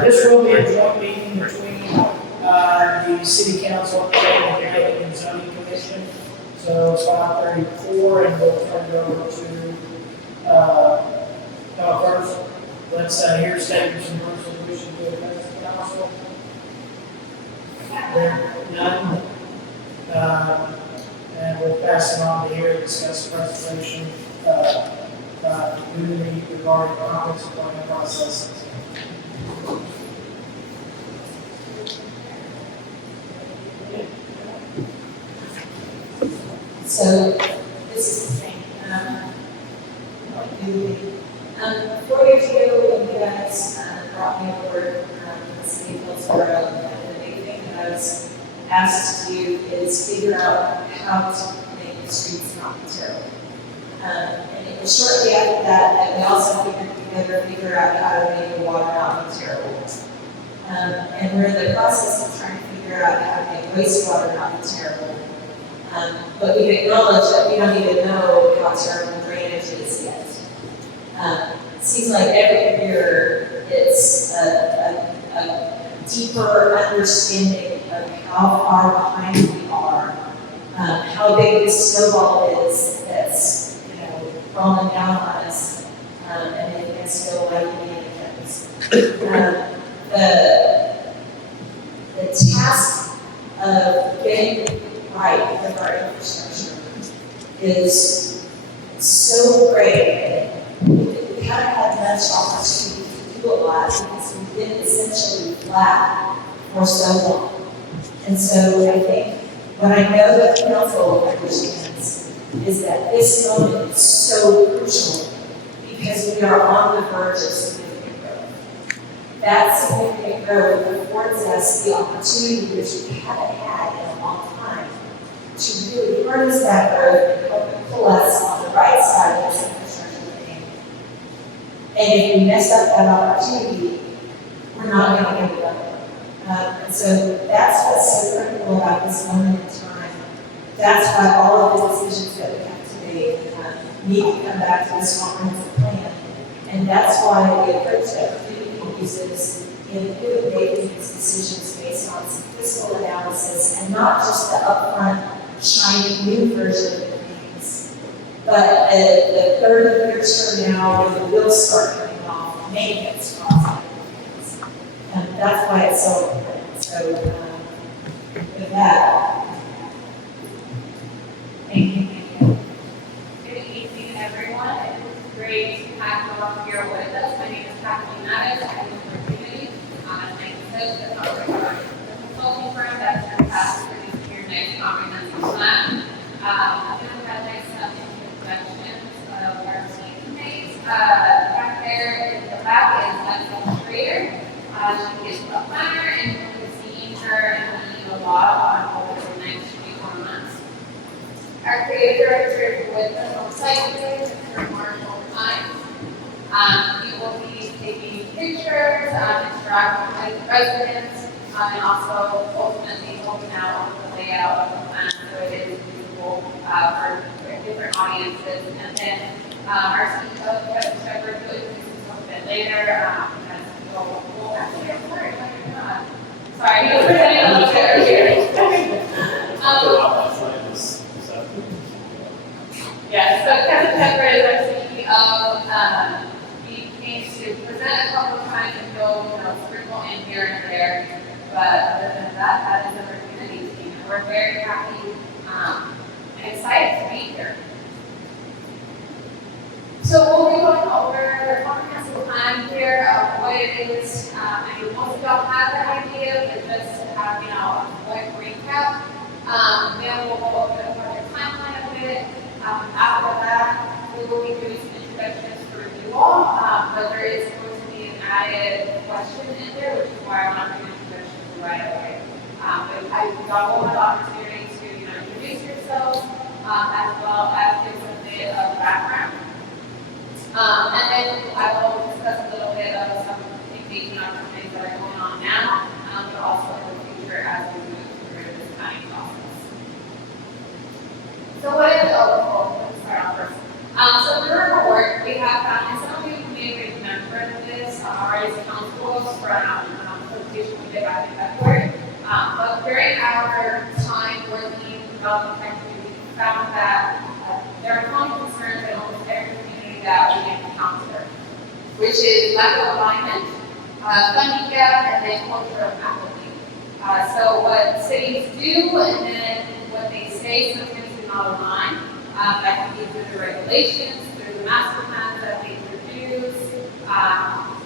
This will be a joint meeting between the city council and the planning and zoning commission. So it's 5:34, and we'll turn it over to, first, let's hear statements and resolution to address the council. There, none. And we'll pass it on to here to discuss the resolution, newly regarding comprehensive planning processes. So this is the thing. 4 years ago, when you guys brought me aboard the city of Hillsboro, the big thing that I was asked to do is figure out how to make the streets not terrible. And it was shortly after that we also figure out how to make the water not be terrible. And we're in the process of trying to figure out how to make wastewater not be terrible. But we've acknowledged that we don't even know how terrible drainage is yet. It seems like every year it's a deeper understanding of how far behind we are, how big this snowball is that's rolling down on us, and making us feel like mannequins. The task of getting right with our infrastructure is so great. We haven't had much opportunity to do a lot because we've been essentially flat for so long. And so I think what I know that the council understands is that this moment is so crucial because we are on the verge of significant growth. That significant growth affords us the opportunity, which we haven't had in a long time, to really harness that growth and help it pull us on the right side of this infrastructure thing. And if we mess up that opportunity, we're not going to get it done. And so that's what's so critical about this moment in time. That's why all of the decisions that we have to make need to come back to this comprehensive plan. And that's why the approach that community uses in making these decisions based on some fiscal analysis and not just the upfront, shiny new version of things, but the 30 years from now when the wheels start coming off, maintenance costs. And that's why it's so important. So with that, thank you. Good evening, everyone. It's great to have you all here with us. My name is Kathleen Mattis. I'm with the community. I'm the consulting firm that's been tasked with producing your next comprehensive plan. I'm going to have nice introductions of our teammates. Back there in the back is Leslie Schrader. She is a planner, and we'll be seeing her and meeting a lot over the next 24 months. Our creative director is with us on site today, Mr. Marshall Time. We will be taking pictures, interacting with residents, and also ultimately helping out on the layout of the plan so it is usable for different audiences. And then our CEO, Kevin Shepard, will introduce himself a bit later. Well, actually, I'm sorry, sorry, he was presenting a little bit earlier. Yeah, so Kevin Shepard is our CEO. He came to present a couple of times and go, sprinkle in here and there. But other than that, that is our community team. And we're very happy and excited to be here. So we'll be going over the comprehensive plan here of what it is. I mean, most of y'all have that idea, but just to have, a quick recap. Then we'll go over the project timeline a bit. After that, we will be doing some introductions for you all, but there is going to be an added question in there, which is why I'm not doing introductions right away. But y'all will have the opportunity to, introduce yourselves, as well as give a bit of background. And then I will discuss a little bit of some engagement opportunities that are going on now, but also in the future as we move through this planning process. So what is the let's start off first. So through our work, we have found, and some of you may remember this, already council from presentation we did back in February. But during our time working development activity, we found that there are common concerns in almost every community that we encounter, which is lack of alignment, funding gap, and then culture of apathy. So what cities do and then what they say sometimes do not align. That can be through the regulations, through the master plans that they produce,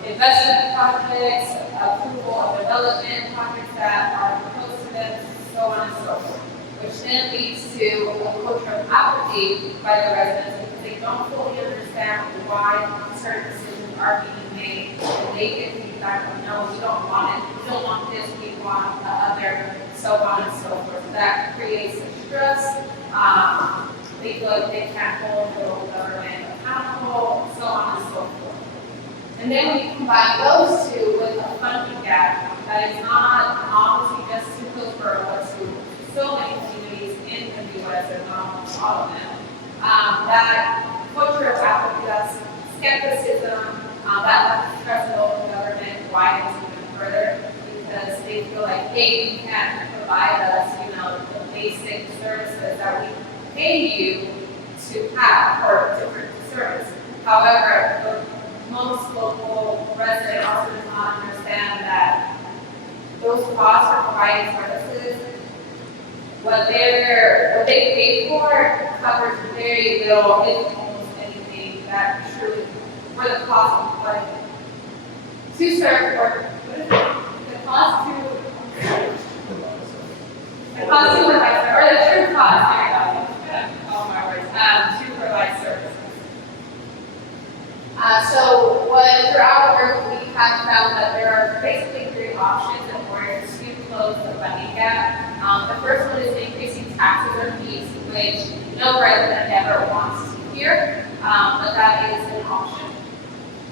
investment projects, approval of development projects that are proposed to them, so on and so forth, which then leads to a culture of apathy by the residents because they don't fully understand why certain decisions are being made, and they get feedback of, no, we don't want it, we don't want this, we want the other, so on and so forth. That creates a stress. They feel like they can't hold the local government accountable, so on and so forth. And then when you combine those two with a funding gap that is not obviously just to Hillsboro, but to so many communities in the U.S. and not all of them, that culture of apathy, that skepticism, that lack of trust in local government widens even further because they feel like, hey, you can't provide us, the basic services that we pay you to have for different service. However, most local residents also do not understand that those costs for providing services, what they pay for covers very little, if almost anything, that truly for the cost of like to serve or the cost to provide service, or the true cost, there you go. All my words, to provide services. So through our work, we have found that there are basically three options in order to close the funding gap. The first one is increasing taxes or fees, which no resident ever wants to hear, but that is an option.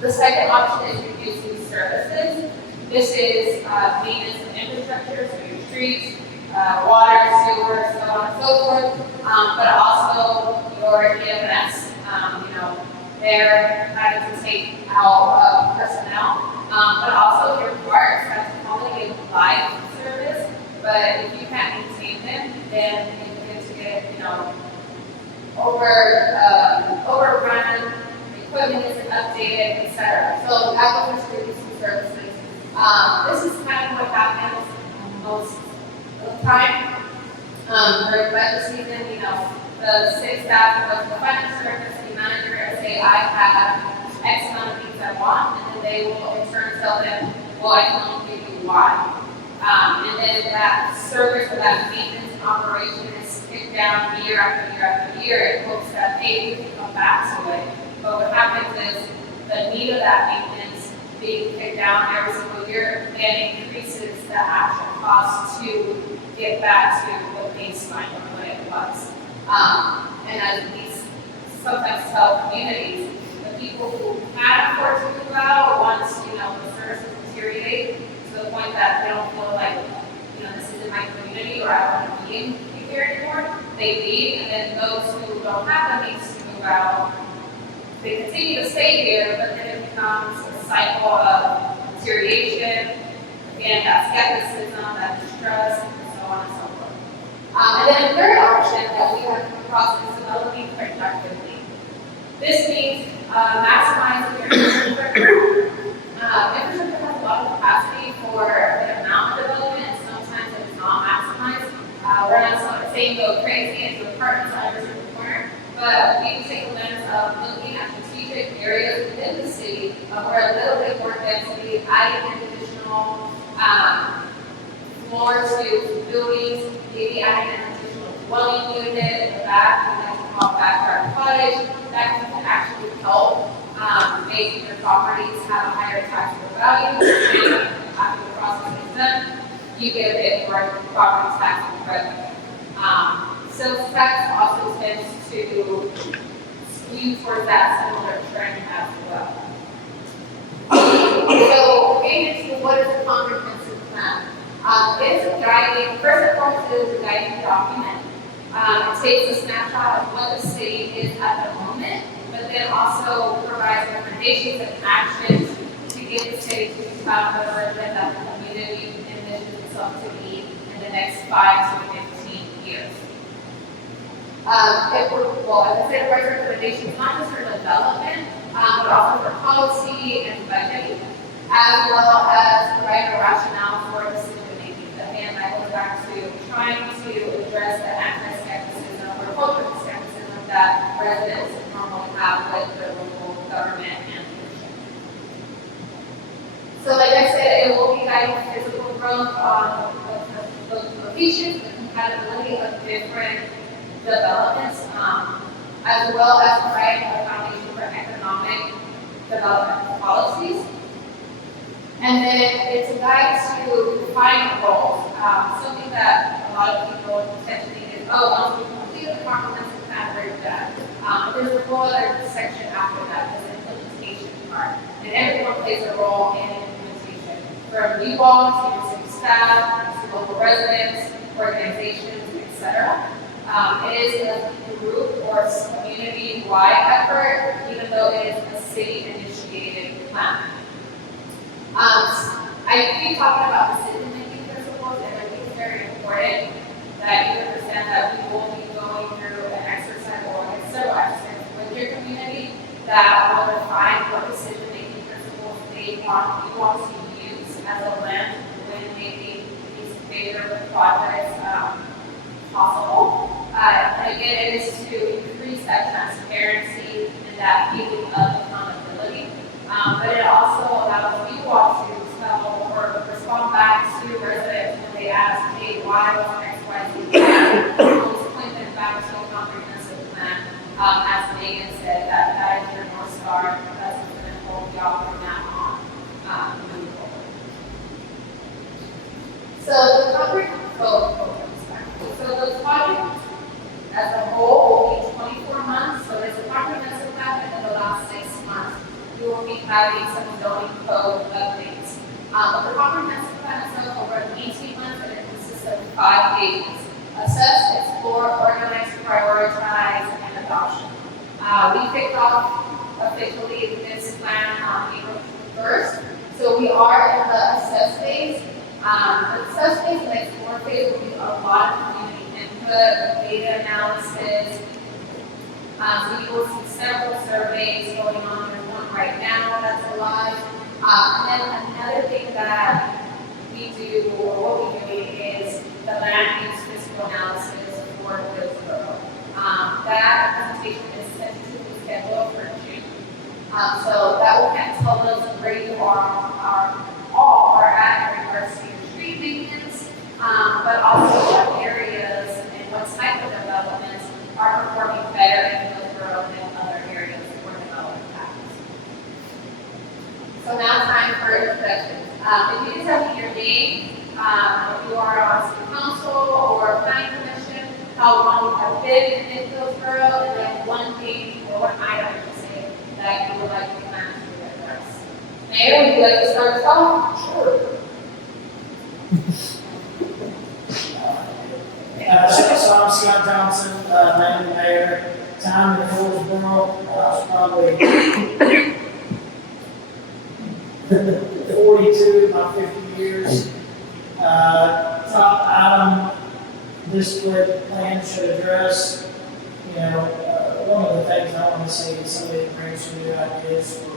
The second option is reducing services. This is maintenance of infrastructure, so your streets, water, sewer, so on and so forth, but also your EMS. They're having to take out personnel, but also your parks have to probably give live service. But if you can't maintain them, then you get to get overrun. Equipment isn't updated, etc. So that was reducing services. This is kind of what happens most of the time. During budget season, the city staff goes to the finance director, city manager, and say, I have X amount of things I want, and then they will in turn tell them, well, I can only give you Y. And then that service or that maintenance and operation is kicked down year after year after year in hopes that, hey, we can come back to it. But what happens is the need of that maintenance being kicked down every single year then increases the actual cost to get back to the baseline of what it was. And as these sometimes tell communities, the people who can afford to move out once the services deteriorate to the point that they don't feel like this isn't my community or I don't want to be here anymore, they leave, and then those who don't have the means to move out, they continue to stay here, but then it becomes a cycle of deterioration, again, that skepticism, that distrust, and so on and so forth. And then the third option that we have come across is developing productively. This means maximizing your infrastructure. Infrastructure has a lot of capacity for the amount of development, and sometimes it's not maximized. We're not saying go crazy into apartments on every single corner, but we can take a lens of looking at strategic areas within the city where a little bit more density, adding an additional floor to buildings, maybe adding an additional dwelling unit in the back, and that's called backyard cottage. That can actually help make your properties have a higher taxable value. And after the process is done, you get a bit more property tax revenue. Sales tax also tends to skew towards that similar trend as well. So getting into what is a comprehensive plan. It's a guiding, first and foremost, it is a guiding document. It takes a snapshot of what the city is at the moment, but then also provides recommendations and actions get the city to become the resident that the community envisions itself to be in the next 5 to 15 years. As I said, the recommendations not just for development, but also for policy and budgeting, as well as providing a rationale for decision making. Again, I go back to trying to address the anti-skepticism or cultural skepticism that residents normally have with their local government and leadership. So like I said, it will be guiding physical growth on the locations, the compatibility of different developments, as well as providing a foundation for economic development policies. And then it's a guide to define roles. Something that a lot of people tend to think is, oh, once we complete the comprehensive plan, we're done. There's a whole other section after that, the implementation part. And everyone plays a role in implementation, from you all to city staff, to local residents, organizations, etc. It is a group or community-wide effort, even though it is a city-initiated plan. I keep talking about decision-making principles, and I think it's very important that you understand that we will be going through an exercise or several exercises with your community that will define what decision-making principles you want to use as a lens when making these bigger projects possible. And again, it is to increase that transparency and that feeling of accountability. But it also allows you all to tell or respond back to residents when they ask, hey, why was X, Y, Z? Let's point them back to a comprehensive plan. As Megan said, that is your North Star. That's what's going to hold y'all from that on moving forward. So the comprehensive program. So the project as a whole will be 24 months. So there's a comprehensive plan, and in the last 6 months, we will be having some zoning code updates. But the comprehensive plan itself will run 18 months, and it consists of 5 phases: assess, explore, organize, prioritize, and adoption. We kicked off officially this plan on April 1st. So we are in the assess phase. The assess phase and the explore phase will be a lot of community input, data analysis. So you will see several surveys going on. There's one right now that's alive. And then another thing that we do, or what we're doing, is the land use physical analysis for Hillsboro. That presentation is tentatively scheduled for June. So that will kind of tell us where you all are at in regards to your street maintenance, but also what areas and what type of developments are performing better in Hillsboro than other areas where development happens. So now time for introductions. If you just have your name, if you are on city council or planning commission, how long you have been in Hillsboro, and then one thing or one item, I should say, that you would like the plan to address. Mayor, would you like to start us off? Sure. So I'm Scott Johnson, Landon Mayor. Time in Hillsboro, probably 42, about 50 years. Top item this split plan should address, one of the things I want to see is somebody that brings some new ideas for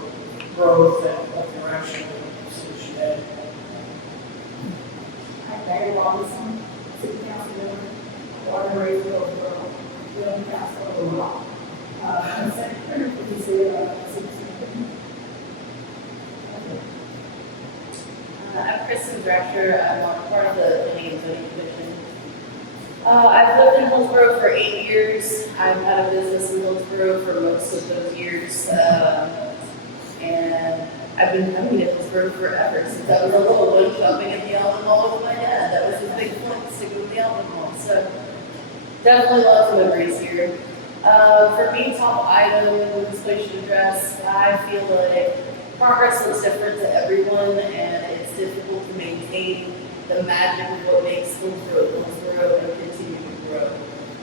growth and what direction the city should head. I'm Mary Robinson, City Council member, Water Rate Hillsboro, Building Council overall. I'm Secretary for the City Council. I'm Kristen Drescher. I'm part of the Planning and Zoning Commission. I've lived in Hillsboro for 8 years. I've had a business in Hillsboro for most of those years. And I've been coming to Hillsboro forever, since I was a little one shopping at the Allen Mall with my dad. That was his big flex to go to the Allen Mall. So definitely lots of memories here. For me, top item this place should address, I feel like progress looks different to everyone, and it's difficult to maintain the magic of what makes Hillsboro and continue to grow.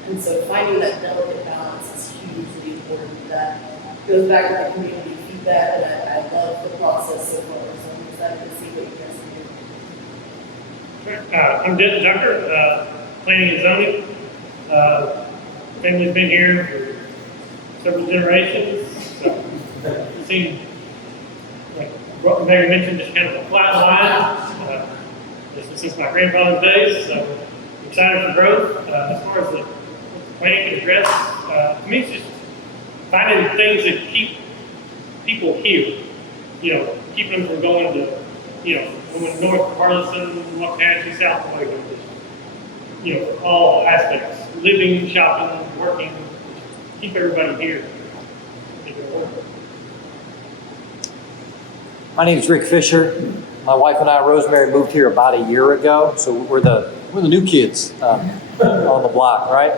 And so finding that delicate balance is hugely important. That goes back to the community feedback, and I love the process so far. So what you guys do. I'm Denton Tucker, planning and zoning. Family's been here for several generations. So it seemed like what the mayor mentioned, just kind of a flat line. Since my grandfather's days, so excited for growth. As far as the planning and address, to me, it's just finding things that keep people here. Keep them from going to, going north of Harlison, Waukesha, south of Waco. All aspects, living, shopping, working, keep everybody here. My name is Rick Fisher. My wife and I, Rosemary, moved here about a year ago, so we're the new kids on the block, right?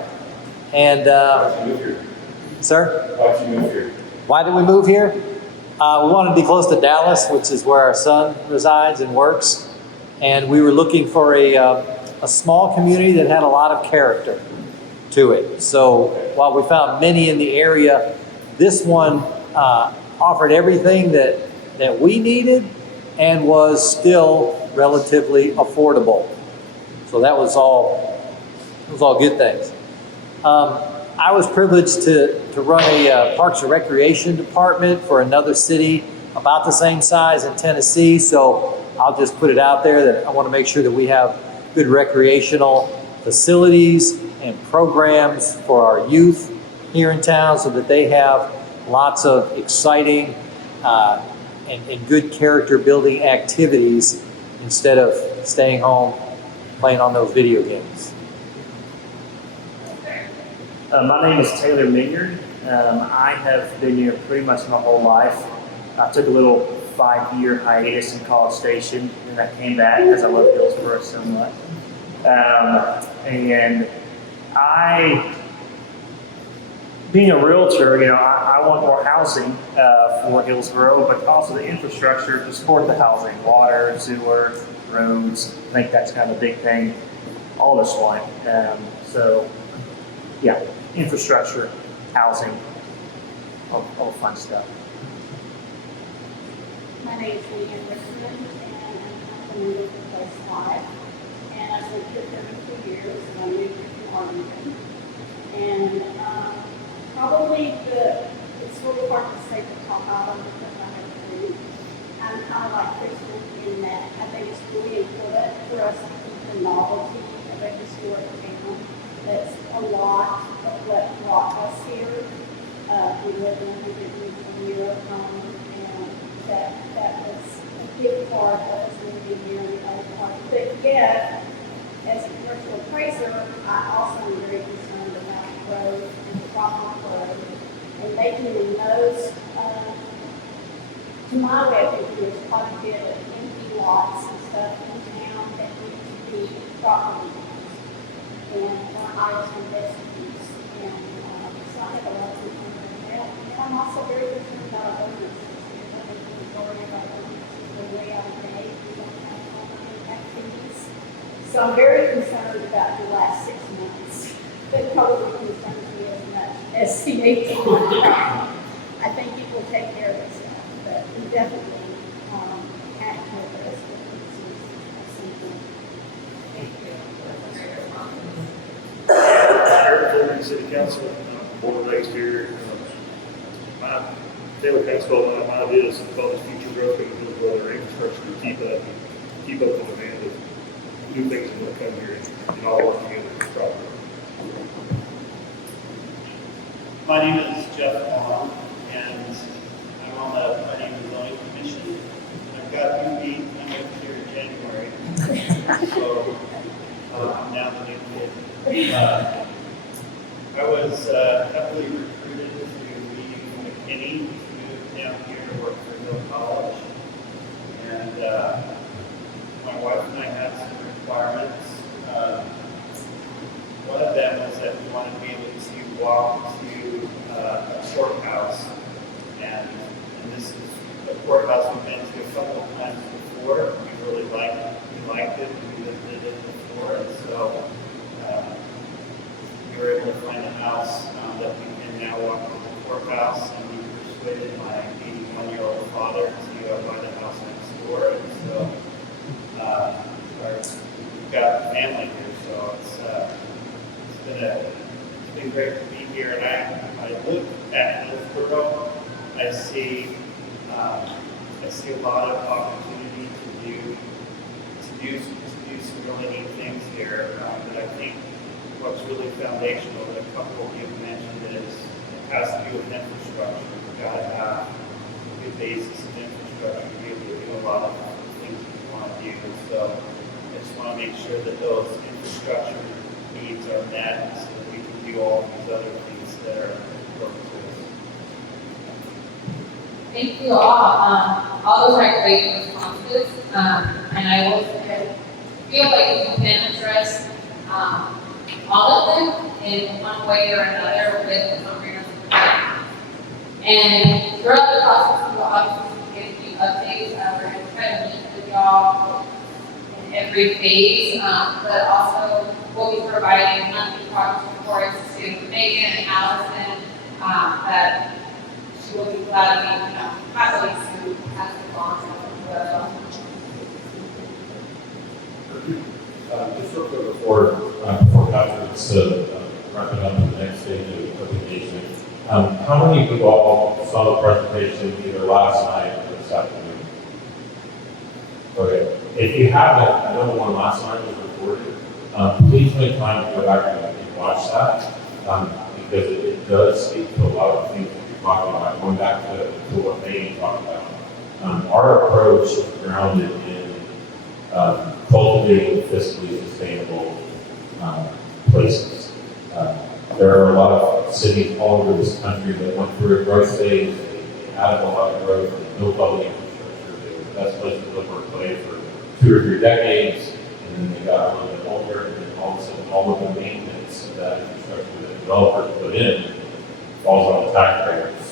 And sir, why'd you move here? Why did we move here? We wanted to be close to Dallas, which is where our son resides and works, and we were looking for a small community that had a lot of character to it. So while we found many in the area, this one offered everything that we needed and was still relatively affordable. So that was all good things. I was privileged to run a Parks and Recreation department for another city about the same size in Tennessee. So I'll just put it out there that I want to make sure that we have good recreational facilities and programs for our youth here in town so that they have lots of exciting and good character building activities instead of staying home playing on those video games. My name is Taylor Minyard. I have been here pretty much my whole life. I took a little 5-year hiatus in College Station, and I came back because I love Hillsboro so much. And being a realtor, I want more housing for Hillsboro, but also the infrastructure to support the housing, water, sewer, roads. I think that's kind of a big thing all of us want. Yeah, infrastructure, housing, all fun stuff. My name is Leanne Richmond, and I'm from the place 5. And I've lived here 32 years, and I moved here from Arlington. And probably it's really hard to say the top item because I have 3. I'm kind of like Kristen in that I think it's really important for us to keep the novelty of a historic town. That's a lot of what brought us here. We live in a 100-year home, and that was a big part of us living here in the other part. But yet, as a commercial appraiser, I also am very concerned about growth and proper growth and making the most. To my way of thinking, there's quite a bit of empty lots and stuff in town that need to be properly used and items for best use. And so I have a lot of concern about that. And I'm also very concerned about our ordinances. I think the majority of our ordinances are way out of date. We don't have all the activities. So I'm very concerned about the last 6 months. That probably concerns me as much as CAT. I think it will take care of itself, but we definitely act with us. Eric, City Council, born and raised here. My daily principle in my mind is about future growth and build other infrastructure to keep up with the demand of new things that will come here and all work together properly. My name is Jeff Long, and I'm on the Planning and Zoning Commission. I've got you beat, I'm here in January, so I'm now the new kid. I was heavily recruited through meeting McKinney to move down here to work for Hill College, and my wife and I had some requirements. One of them was that we wanted to be able to walk to a courthouse, and this is a courthouse we've been to a couple of times before. We really liked it. We visited it before, and so we were able to find a house that we can I see a lot of opportunity to do some really neat things here. But I think what's really foundational that a couple of you mentioned is it has to do with infrastructure. We've got to have a good basis of infrastructure to be able to do a lot of things we want to do. So I just want to make sure that those infrastructure needs are met so that we can do all these other things that are important to us. Thank you all those are great responses, and I will feel like you can address all of them in one way or another with the comprehensive plan. And throughout the process, we'll obviously give you updates. We're going to try to meet with y'all in every phase, but also we'll be providing monthly progress reports to Megan and Allison that she will be glad to be, happily to pass the on as well. Just real quick before Patrick to wrap it up in the next stage of the engagement. How many of you all saw the presentation either last night or this afternoon? Okay. If you haven't, I know the one last night was recorded. Please make time to go back and watch that because it does speak to a lot of things that you're talking about. Going back to what Megan talked about. Our approach is grounded in cultivating fiscally sustainable places. There are a lot of cities all over this country that went through a growth phase. They added a lot of growth. They built all the infrastructure. They were the best place to live or play for 2 or 3 decades, and then they got a little bit older, and then all of a sudden, all of the maintenance of that infrastructure that developers put in falls on the taxpayers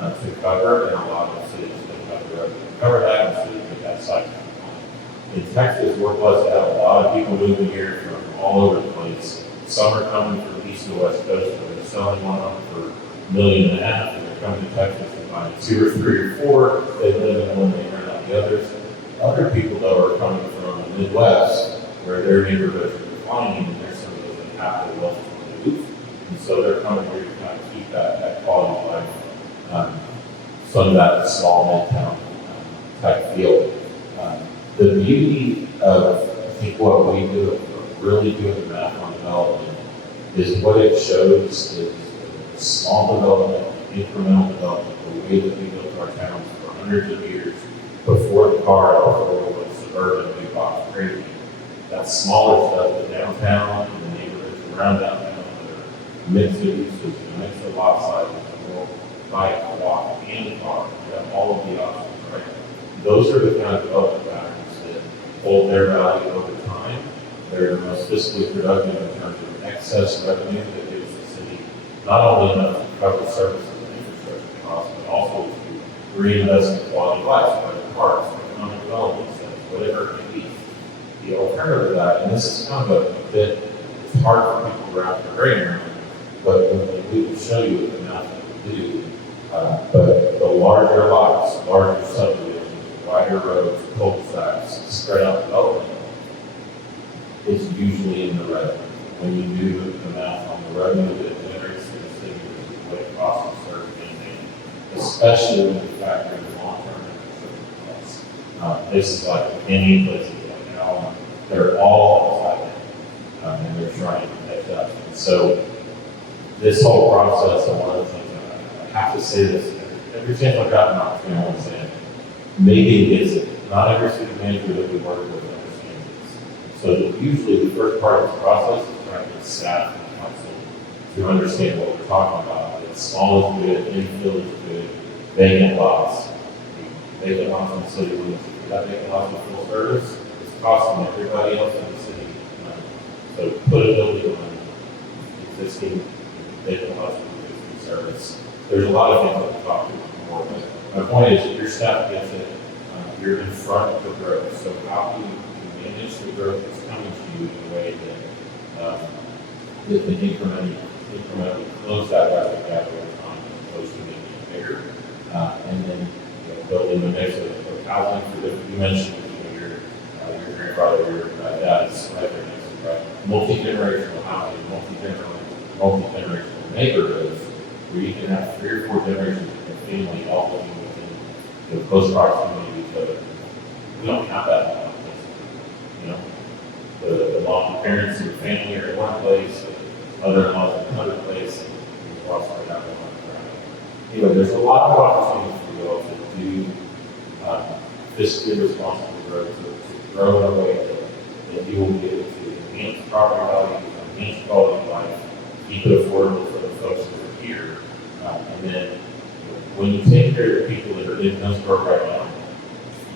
to cover, and a lot of cities don't cover that, and cities make that cycle. In Texas, we're blessed to have a lot of people moving here from all over the place. Some are coming from east to west coast, where they're selling one of them for $1.5 million, and they're coming to Texas and buying 2 or 3 or 4. They live in one, they rent out the others. Other people, though, are coming from the Midwest, where their neighborhoods are declining, and there's some of those that have the wealth to move. And so they're coming here to kind of keep that quality of life, some of that small midtown type feel. The beauty of, I think, what we do, of really doing the math on development, is what it shows is small development, incremental development, the way that we built our towns for hundreds of years before the car, before it was suburban, big box crazy. That smaller stuff, the downtown and the neighborhoods around downtown, that are mix of uses, mix of lot sizes, or bike, walk, and car, you have all of the options, right? Those are the kind of development patterns that hold their value over time. They're the most fiscally productive in terms of excess revenue that gives the city not only enough to cover services and infrastructure costs, but also to reinvest in quality of life, whether parks, economic development centers, whatever it may be. The alternative to that, and this is kind of a bit, it's hard for people to wrap their brain around, but we will show you the math that we do. But the larger lots, larger subdivisions, wider roads, cul-de-sacs, spread out development is usually in the red. When you do the math on the revenue that it generates in the city, which is what it costs to serve and especially when you factor in long-term infrastructure costs. Places like any places like Allen, they're all excited, and they're trying to catch up. And so this whole process, and one of the things I have to say this, every chance I've gotten an opportunity, I want to say it. Maybe gets it. Not every city manager that we work with understands this. So usually the first part of this process is trying to get staff and council to understand what we're talking about. That small is good, infill is good, vacant lots. Vacant lots in the city limits. If you're not vacant lots in full service, it's costing everybody else in the city money. So put a building on existing vacant lots with existing service. There's a lot of things that we'll talk about more, but my point is, your staff gets it, you're in front of the growth. So how do you manage the growth that's coming to you in a way that incrementally close that revenue gap over time, as opposed to making it bigger, and then building the mix of housing for different. You mentioned your grandfather, your dad's right there next to you, right? Multi-generational housing, multi-generational neighborhoods, where you can have 3 or 4 generations of the family all living within close proximity to We don't have that in one place. You know, the mom, parents, and family are in one place, the mother-in-law is in another place, and the lost are down in one place. Anyway, there's a lot of opportunities for you all to do fiscally responsible growth, to grow in a way that you will be able to enhance property value, enhance quality of life, keep it affordable for the folks that are here, and then when you take care of the people that are in Hillsboro right now,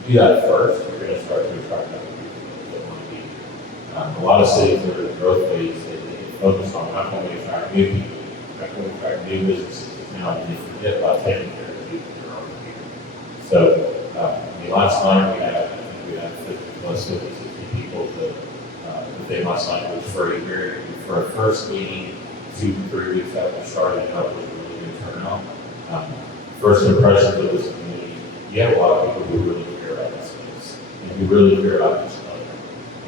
if you do that first, you're going to start to attract other people that want to be here. A lot of cities that are in growth phase, they focus on how can we attract new people, how can we attract new businesses now, and they forget about taking care of the people that are already here. So, last night we had 50 plus 50, 60 people that the thing last night was for a first meeting 2 to 3 weeks after starting up was a really good turnout. First impressions of this community, you have a lot of people who really care about this space and who really care about each other.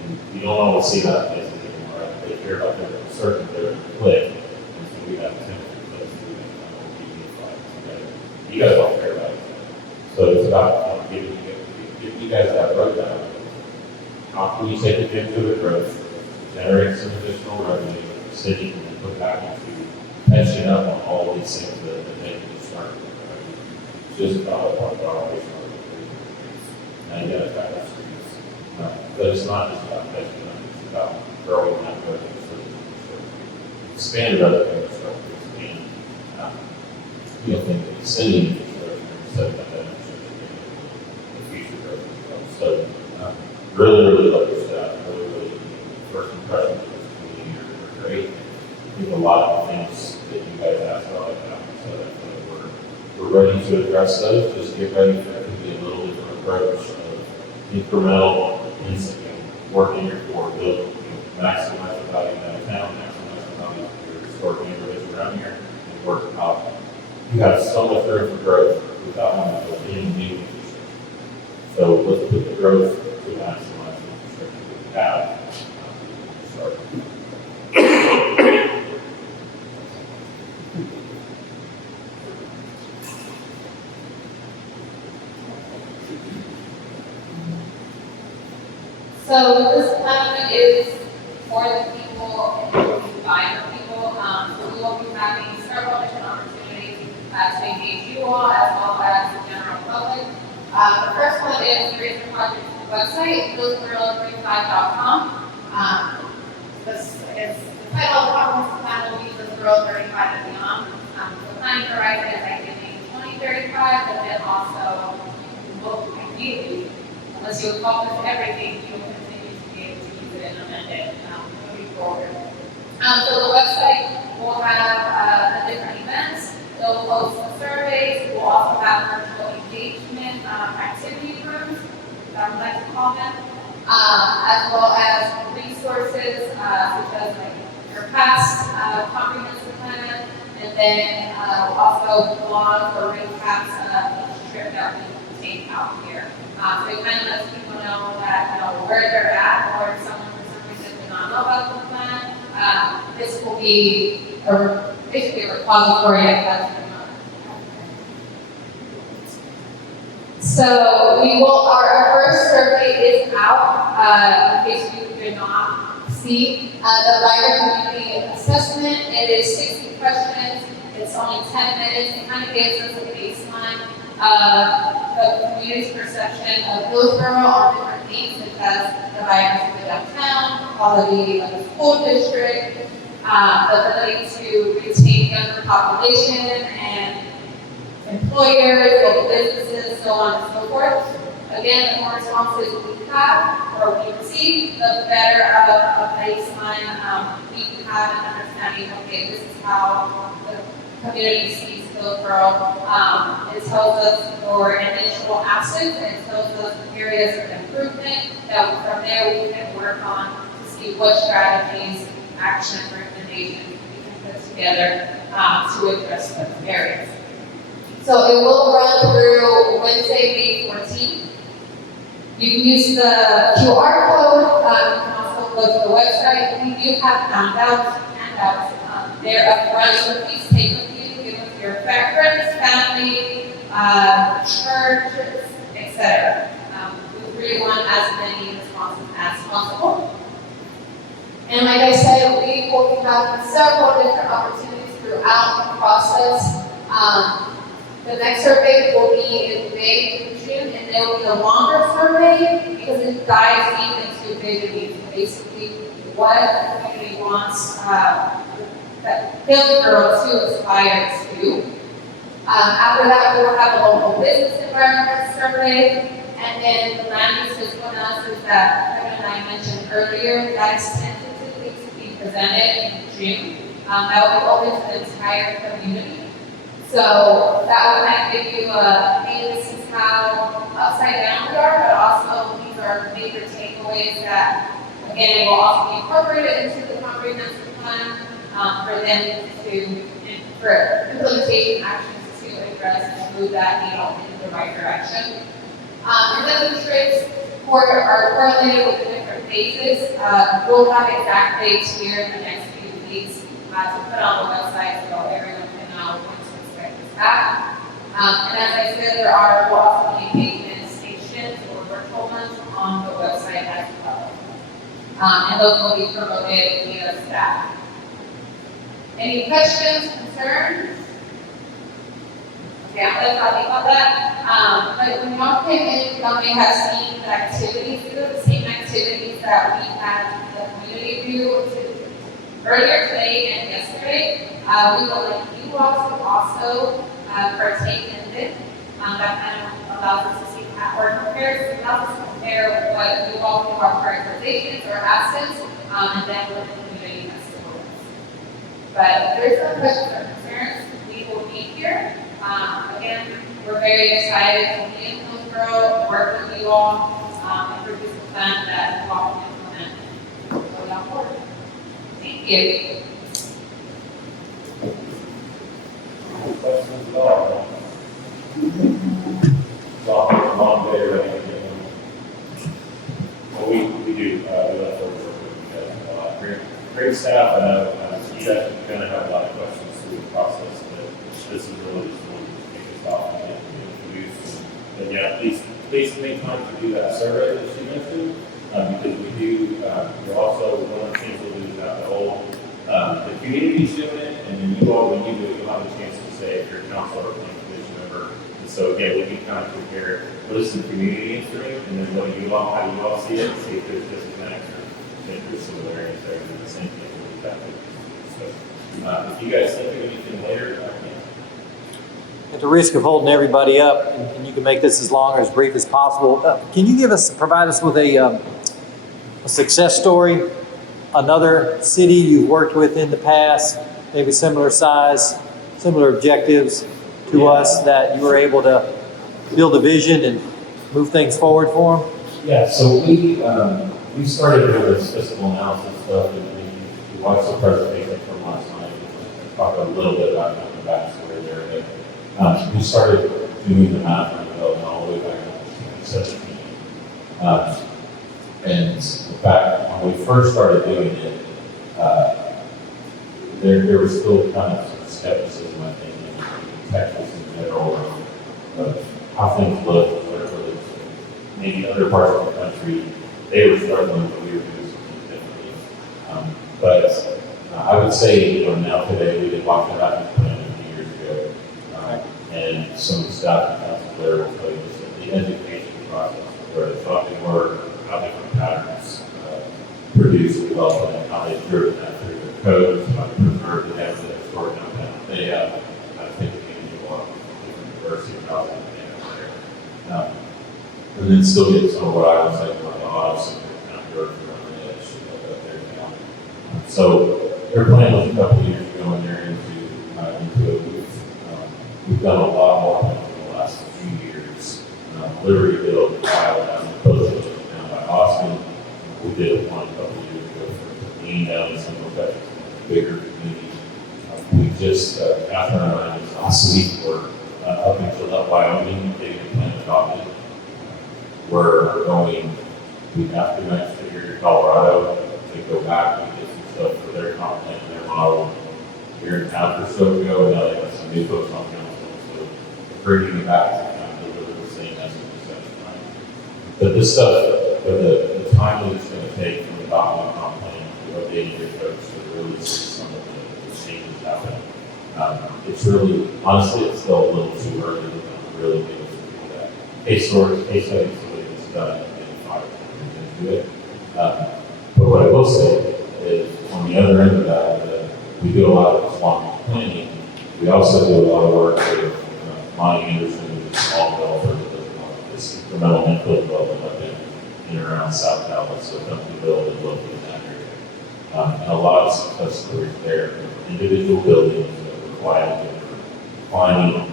And you don't always see that in places anymore. Right? They care about their certain their clique, and so we have 10 cliques who have be unified together. You guys all care about each other. So it's about giving you guys that roadmap. How can you take advantage of the growth, generate some additional revenue, the city can then put back into catching up on all of these things that make you start. It's just about operational. Now you gotta try that streets. But it's not just about catching up, it's about growing that revenue for expand other infrastructure, expand think the city infrastructure instead of that infrastructure the future growth as well. So really love your staff. Really first impressions of this community are great. I think a lot of the things that you guys asked about like that. So that we're ready to address those. Just get ready for it to be a little different approach of incremental working your core, build, maximize the value downtown, maximize the value of your historic neighborhoods around here, and work out. You have so much room for growth without having to build any new infrastructure. So let's put the growth to maximize the infrastructure that we have. Start. So this plan is for the people and by the people. So we will be having several different opportunities to engage you all as well as the general public. The first one is the Raise the Project website, hillsboro35.com. This is the title of the comprehensive plan will be Hillsboro 35 and beyond. The planning horizon is ideally 2035, but then also ideally, unless you accomplish everything, you will continue to be able to use it and amend it moving forward. So the website will have the different events. It'll post the surveys. We'll also have virtual engagement activity rooms, I would like to call them, as well as resources such as like your past comprehensive plan, and then also blogs or recaps of each trip that we take out here. So it kind of lets people know that where they're at, or if someone for some reason did not know about the plan. This will be basically a repository of that. So we will. Our first survey is out. In case you did not see the Library Community Assessment. It is 60 questions. It's only 10 minutes. It kind of gives us a baseline of the community's perception of Hillsboro on different things, such as the vibrancy of the downtown, quality of the school district, the ability to retain younger population and employers, local businesses, so on and so forth. Again, the more responses we have or we receive, the better of a baseline we can have an understanding. Okay, this is how the community sees Hillsboro. It tells us your initial assets, and it tells us areas of improvement that from there we can work on to see what strategies, action, recommendations we can put together to address those areas. So it will run through Wednesday, May 14th. You can use the QR code. You can also go to the website. We do have handouts there up front, so please take with you. Give us your friends, family, churches, etc. We really want as many responses as possible. And like I said, we will be having several different opportunities throughout the process. The next survey will be in May through June, and there will be a longer survey because it dives deep into vision needs, basically what the community wants that Hillsboro to aspire to. After that, we will have a local business environment survey, and then the land use physical analysis that Kevin and I mentioned earlier, that is tentatively to be presented in June. That will be open to the entire community. So that will kind of give you a, hey, this is how upside down we are, but also these are major takeaways that, again, will also be incorporated into the comprehensive plan for them to, for implementation actions to address and move that needle in the right direction. And then the trips are correlated with the different phases. We'll have exact dates here in the next few weeks to put on the website so everyone can know when to expect this back. And as I said, there are also engagement stations or virtual ones on the website as well. And those will be promoted via staff. Any questions, concerns? Yeah, let's talk about that. But when y'all came in, y'all may have seen the activities, these are the same activities that we had the community do earlier today and yesterday. We will like you all to also partake in it. That kind of allows us to see allows us to compare what you all do our prioritizations or absence, and then what the community has told us. But if there's some questions or concerns, we will be here. Again, we're very excited to be in Hillsboro, work with you all, and produce a plan that you all can implement going forward. Thank you. Questions at all? Long day, right? Well, we do left over work. Great staff. I know you guys are going to have a lot of questions through the process, but this is really just one to kick us off and get introduced. But yeah, please make time to do that survey that you mentioned, because we do. We're also one of the things we'll do is have the whole the community's doing it, and then you all, when you do it, you'll have a chance to say if you're a council or planning commission member. And so again, we can kind of compare what is the community answering, and then what do you all, how do you all see it, and see if there's disconnects or if there's similarities there, and the same thing with that. So if you guys think of anything later, At the risk of holding everybody up, and you can make this as long or as brief as possible, can you provide us with a success story? Another city you've worked with in the past, maybe similar size, similar objectives to us, that you were able to build a vision and move things forward for them? Yeah, so we started doing this fiscal analysis stuff, and we watched the presentation from last night. I talked a little bit about the backstory there, but we started doing the math and development all the way back in 2017. And in fact, when we first started doing it, there was still kind of some skepticism, I think, in Texas in general, of how things look, whatever. Maybe other parts of the country, they were struggling, but we were doing something differently. But I would say, now today, we did walk that out plan a few years ago, and some of the staff and council there will tell you this, the education process, where they thought they were, how different patterns produce development, and how they've driven that through their codes, how they preserve the data that are stored downtown. They have, I think, a lot of different diversity of housing there. And then still get some of what I was saying about the odds and kind of growth around the edge up there now. So their plan was a couple of years ago, and they're into it. We've done a lot more in the last few years. Libertyville, Iowa, down the coast, down by Austin. We did one a couple of years ago for Lean down in Central Texas, bigger community. We just, Catherine and I, just last week, were up in Gillette, Wyoming, getting a plan adopted. We're going week after next year to Colorado to go back and get some stuff for their comp plan and their model. Here in town for so ago, now they got some new folks on council, so bringing it back to kind of deliver the same message at the time. But this stuff, but the time that it's going to take from the document comp plan to updating your codes to really see some of the changes happen. It's really, honestly, it's still a little too early to really be able to do that. Case studies, somebody that's done it in 5 years into it. But what I will say is, on the other end of that, we do a lot of long planning. We also do a lot of work with Monty Anderson, who's a small developer that does a lot of this incremental infill development up in and around South Dallas, so company build and located in that area. And a lot of success stories there. Individual buildings that were quiet, finding,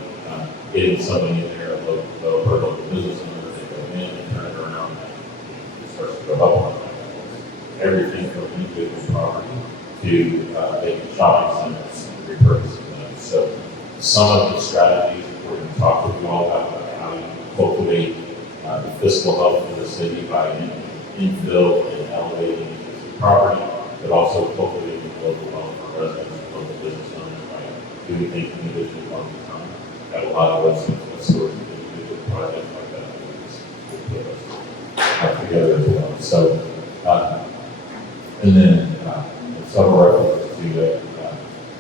getting somebody in there, a local developer, a local business owner, they go in and turn it around, and it starts to go up on that. Everything from individual property to making shopping centers and repurposing them. So some of the strategies that we're going to talk with you all about how you cultivate the fiscal health of the city by infill and elevating existing property, but also cultivating local wealth for residents and local business owners by doing things individually one at a time. Got a lot of those sorts of individual projects like that we'll put us together as well. So, and then several references to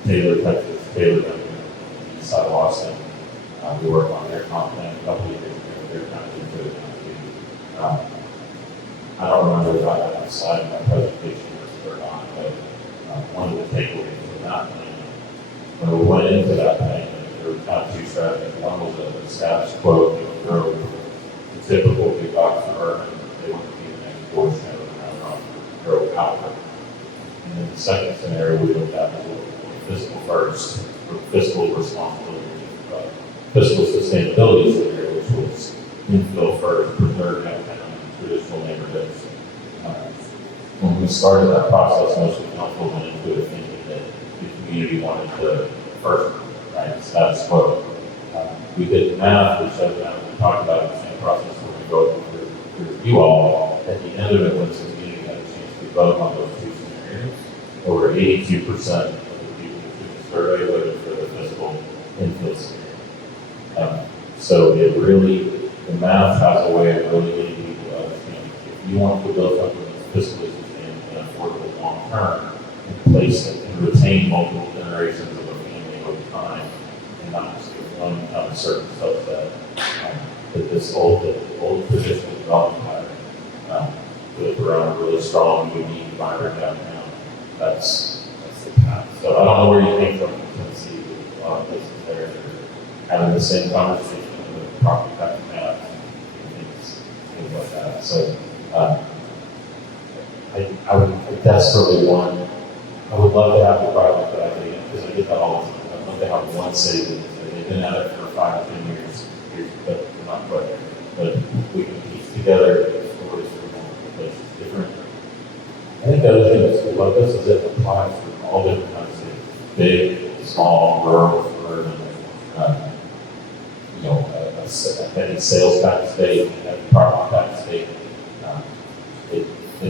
Taylor, Texas, Taylor, east side of Austin. We worked on their comp plan a couple of years ago. They're kind of into it now too. I don't remember if I had a slide in my presentation or not, but one of the takeaways from that plan, when we went into that plan, there were kind of 2 strategies. One was a status quo, they would grow the typical big box urban, they want to be the next portion of it, grow outward. And then the second scenario we looked at was fiscal first, or fiscal responsibility, fiscal sustainability scenario, which was infill first, preserve downtown traditional neighborhoods. When we started that process, most of the council went into it thinking that the community wanted the first, right, status quo. We did the math, we showed that, we talked about the same process when we go through you all. At the end of it, when the community had a chance to vote on those 2 scenarios, over 82% of the people who took the survey voted for the fiscal infill scenario. So it really, the math has a way of really getting people to understand if you want to build something that's fiscally sustainable and affordable long term, and place it and retain multiple generations of a family over time, and not just get one kind of certain subset, that this old traditional development pattern, built around a really strong, unique, vibrant downtown, that's the path. So I don't know where you came from in Tennessee with a lot of places there that are having the same conversation with property tax maps and things like that. So I would desperately want, I would love to have the project that I did, because I get that all the time. I'd love to have one city that they've been at it for 5 or 10 years, but not quite there. But we can piece together stories from multiple places, different. I think the other thing that's cool about this is it applies to all different kinds of cities, big, small, rural, urban, a heavy sales tax state, a heavy property tax state. It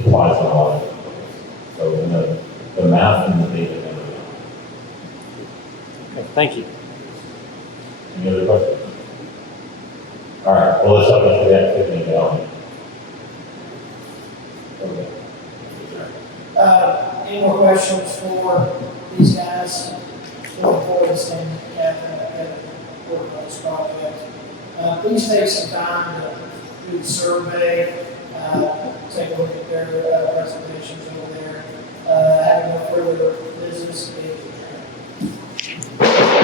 applies in a lot of different ways. So in the math and the data and everything. Okay, thank you. Any other questions? All right, well, let's jump into the activity and development. Any more questions for these guys? Looking forward to seeing Catherine work on this project. Please take some time to do the survey, take a look at their presentations over there. Having no further business,